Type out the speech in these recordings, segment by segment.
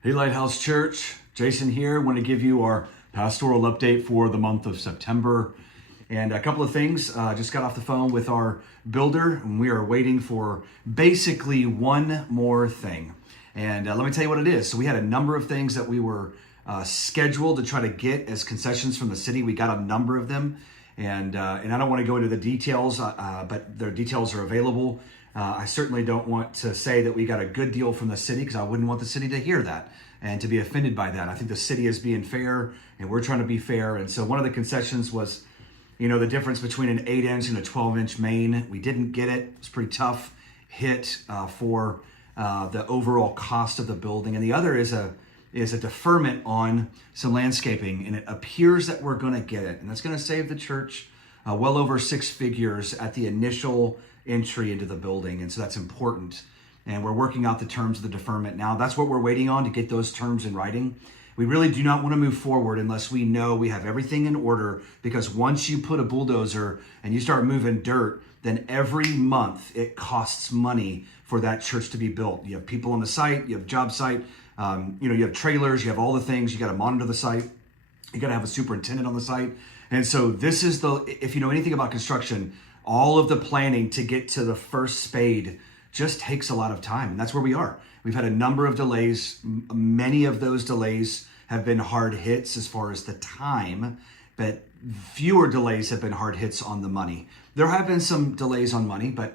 Hey Lighthouse Church, Jason here. Want to give you our pastoral update for the month of September. And a couple of things. Just got off the phone with our builder, and we are waiting for basically one more thing. And let me tell you what it is. So we had a number of things that we were scheduled to try to get as concessions from the city. We got a number of them. And I don't want to go into the details, but their details are available. I certainly don't want to say that we got a good deal from the city because I wouldn't want the city to hear that and to be offended by that. I think the city is being fair and we're trying to be fair. And so one of the concessions was, the difference between an 8-inch and a 12-inch main. We didn't get it. It's a pretty tough hit for the overall cost of the building. And the other is a deferment on some landscaping. And it appears that we're going to get it. And that's going to save the church well over 6 figures at the initial entry into the building. And so that's important. And we're working out the terms of the deferment now. That's what we're waiting on, to get those terms in writing. We really do not want to move forward unless we know we have everything in order, because once you put a bulldozer and you start moving dirt, then every month it costs money for that church to be built. You have people on the site, you have job site, you have trailers, you have all the things, you got to monitor the site, you got to have a superintendent on the site. And so this is if you know anything about construction, all of the planning to get to the first spade just takes a lot of time. And that's where we are. We've had a number of delays. Many of those delays have been hard hits as far as the time, but fewer delays have been hard hits on the money. There have been some delays on money, but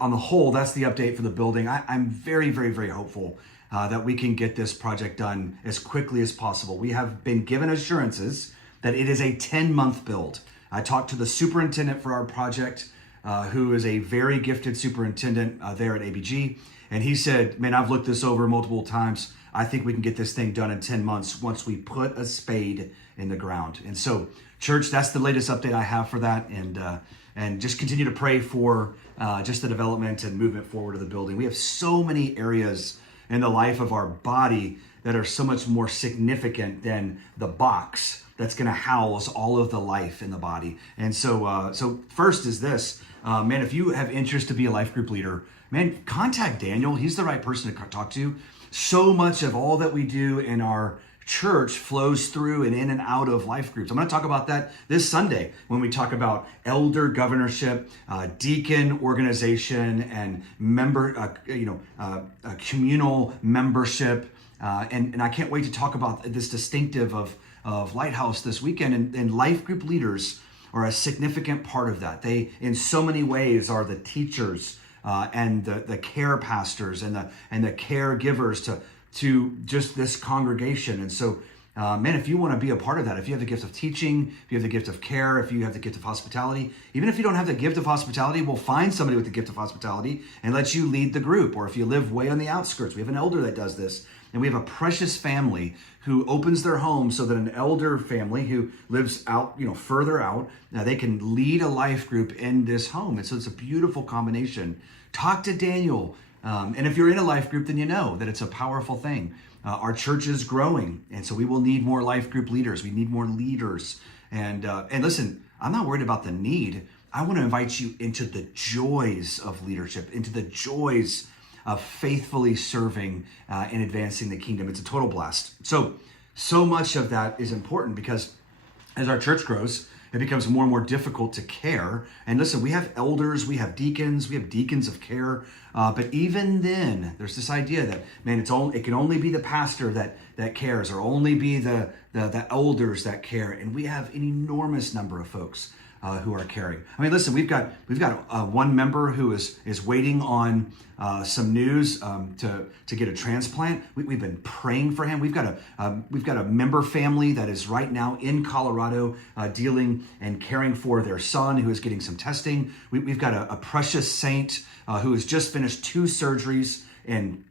on the whole, that's the update for the building. I'm very, very, very hopeful that we can get this project done as quickly as possible. We have been given assurances that it is a 10-month build. I talked to the superintendent for our project, who is a very gifted superintendent there at ABG. And he said, man, I've looked this over multiple times. I think we can get this thing done in 10 months once we put a spade in the ground. And so, church, that's the latest update I have for that. And just continue to pray for just the development and movement forward of the building. We have so many areas in the life of our body that are so much more significant than the box that's going to house all of the life in the body. And so first is this, man, if you have interest to be a life group leader, man, contact Daniel. He's the right person to talk to. So much of all that we do in our church flows through and in and out of life groups. I'm going to talk about that this Sunday when we talk about elder governorship, deacon organization, and member, communal membership. And I can't wait to talk about this distinctive of Lighthouse this weekend. And life group leaders are a significant part of that. They, in so many ways, are the teachers and the care pastors and the caregivers to just this congregation. And so, man, if you want to be a part of that, if you have the gift of teaching, if you have the gift of care, if you have the gift of hospitality, even if you don't have the gift of hospitality, we'll find somebody with the gift of hospitality and let you lead the group. Or if you live way on the outskirts, we have an elder that does this. And we have a precious family who opens their home so that an elder family who lives out, further out, now they can lead a life group in this home. And so it's a beautiful combination. Talk to Daniel. And if you're in a life group, then you know that it's a powerful thing. Our church is growing, and so we will need more life group leaders. We need more leaders. And listen, I'm not worried about the need. I want to invite you into the joys of leadership, into the joys of faithfully serving and advancing the kingdom. It's a total blast. So much of that is important because as our church grows, it becomes more and more difficult to care. And listen, we have elders, we have deacons of care. But even then, there's this idea that, man, it can only be the pastor that cares, or only be the elders that care. And we have an enormous number of folks who are caring. I mean, listen, we've got one member who is waiting on some news to get a transplant. We've been praying for him. We've got a member family that is right now in Colorado dealing and caring for their son who is getting some testing. We've got a precious saint who has just finished 2 surgeries in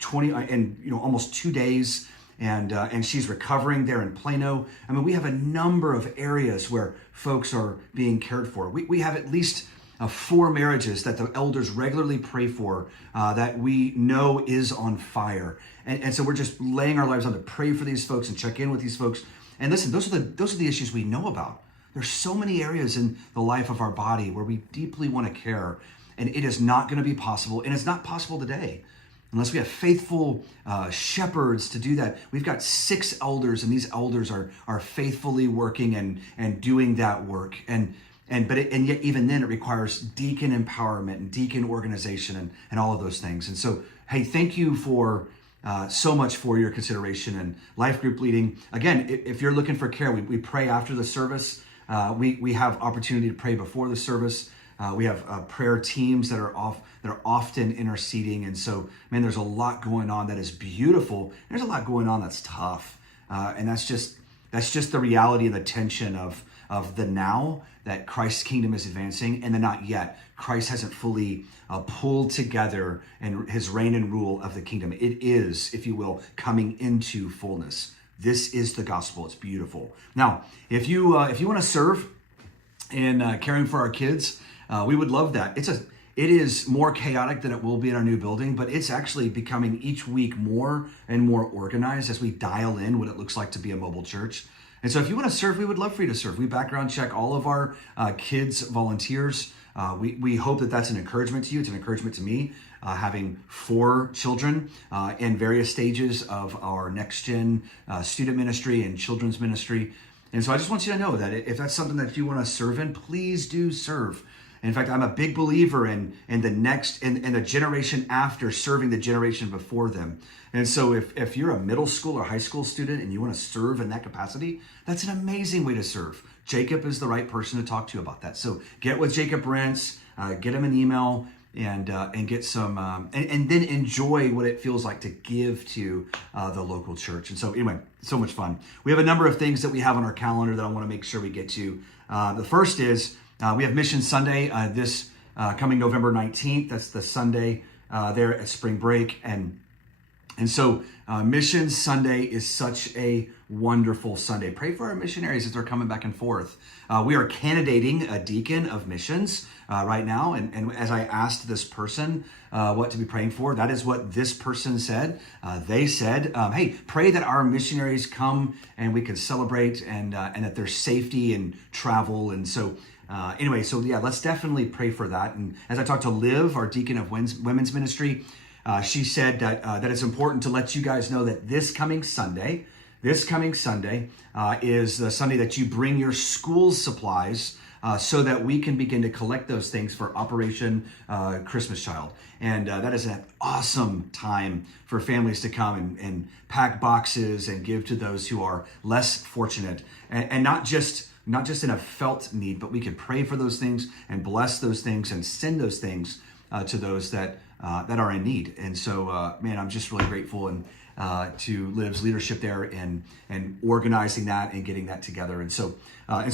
almost 2 days. And she's recovering there in Plano. I mean, we have a number of areas where folks are being cared for. We have at least 4 marriages that the elders regularly pray for that we know is on fire. And so we're just laying our lives on to pray for these folks and check in with these folks. And listen, those are the issues we know about. There's so many areas in the life of our body where we deeply want to care, and it is not going to be possible, and it's not possible today unless we have faithful shepherds to do that. We've got 6 elders, and these elders are faithfully working and doing that work. And yet even then it requires deacon empowerment and deacon organization and all of those things. And so, hey, thank you for so much for your consideration and life group leading. Again, if you're looking for care, we pray after the service. We have opportunity to pray before the service. We have prayer teams that are often interceding. And so, man, there's a lot going on that is beautiful. There's a lot going on that's tough. And that's just the reality and the tension of the now that Christ's kingdom is advancing and the not yet. Christ hasn't fully pulled together and his reign and rule of the kingdom. It is, if you will, coming into fullness. This is the gospel. It's beautiful. Now, if you want to serve in caring for our kids, we would love that. It is more chaotic than it will be in our new building, but it's actually becoming each week more and more organized as we dial in what it looks like to be a mobile church. And so if you want to serve, we would love for you to serve. We background check all of our kids volunteers. We hope that that's an encouragement to you. It's an encouragement to me, having 4 children in various stages of our next gen student ministry and children's ministry. And so I just want you to know that if that's something that you want to serve in, please do serve. In fact, I'm a big believer in the generation after serving the generation before them. And so if you're a middle school or high school student and you want to serve in that capacity, that's an amazing way to serve. Jacob is the right person to talk to about that. So get with Jacob Rentz, get him an email, and get some, and then enjoy what it feels like to give to the local church. And so anyway, so much fun. We have a number of things that we have on our calendar that I want to make sure we get to. The first is we have Mission Sunday this coming November 19th. That's the Sunday there at spring break. And so Mission Sunday is such a wonderful Sunday. Pray for our missionaries as they're coming back and forth. We are candidating a deacon of missions right now. And as I asked this person what to be praying for, that is what this person said. They said, hey, pray that our missionaries come and we can celebrate and that there's safety and travel. And so anyway, so yeah, let's definitely pray for that. And as I talked to Liv, our deacon of women's ministry, she said that it's important to let you guys know that this coming Sunday is the Sunday that you bring your school's supplies so that we can begin to collect those things for Operation Christmas Child. And that is an awesome time for families to come and pack boxes and give to those who are less fortunate, and not just in a felt need, but we can pray for those things and bless those things and send those things to those that are in need. And so, man, I'm just really grateful and to Liv's leadership there and organizing that and getting that together. And so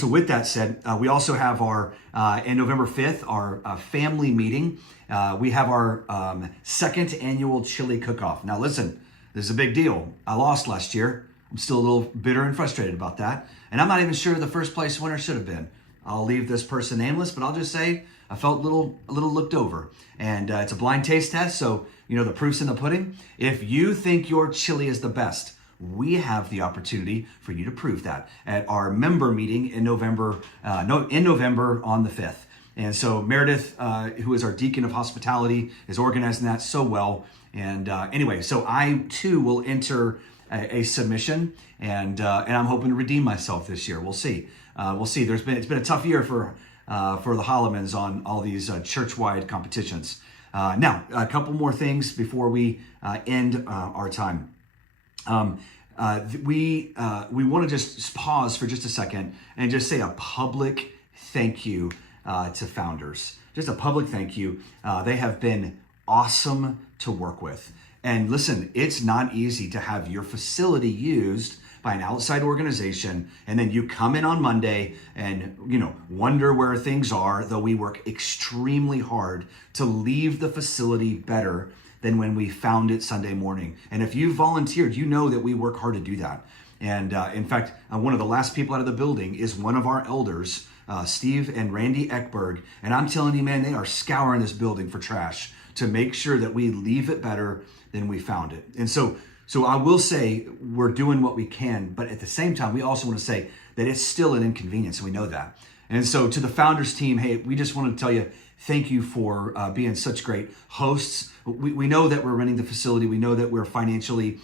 with that said, we also have our in November 5th, our family meeting. We have our second annual chili cook-off. Now, listen, this is a big deal. I lost last year. I'm still a little bitter and frustrated about that. And I'm not even sure the first place winner should have been. I'll leave this person nameless, but I'll just say I felt a little looked over. And it's a blind taste test, so the proof's in the pudding. If you think your chili is the best, we have the opportunity for you to prove that at our member meeting in November on the 5th. And so Meredith, who is our deacon of hospitality, is organizing that so well. And anyway, so I too will enter a submission, and I'm hoping to redeem myself this year. We'll see. It's been a tough year for the Hollemans on all these church-wide competitions. Now, a couple more things before we end our time. We want to just pause for just a second and just say a public thank you to founders. Just a public thank you. They have been awesome to work with. And listen, it's not easy to have your facility used by an outside organization, and then you come in on Monday and wonder where things are, though we work extremely hard to leave the facility better than when we found it Sunday morning. And if you volunteered, you know that we work hard to do that. And in fact, one of the last people out of the building is one of our elders, Steve and Randy Eckberg. And I'm telling you, man, they are scouring this building for trash to make sure that we leave it better than we found it. And so I will say we're doing what we can, but at the same time, we also want to say that it's still an inconvenience, and we know that. And so to the founders team, hey, we just want to tell you, thank you for being such great hosts. We know that we're running the facility. We know that we're financially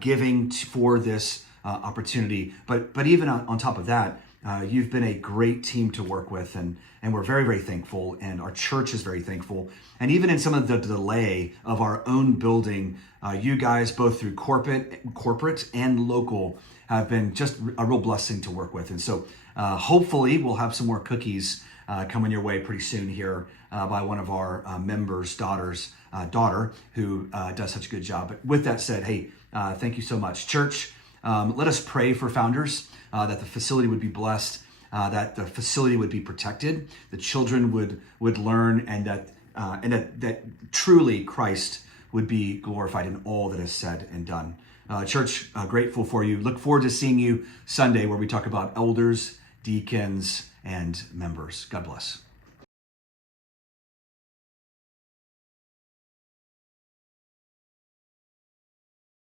giving for this opportunity. But even on top of that, you've been a great team to work with, and we're very, very thankful, and our church is very thankful. And even in some of the delay of our own building, you guys, both through corporate and local, have been just a real blessing to work with. And so hopefully we'll have some more cookies coming your way pretty soon here by one of our members' daughter, who does such a good job. But with that said, hey, thank you so much. Church, let us pray for Founders, that the facility would be blessed, that the facility would be protected, the children would learn, and that truly Christ would be glorified in all that is said and done. Church, grateful for you. Look forward to seeing you Sunday, where we talk about elders, deacons, and members. God bless.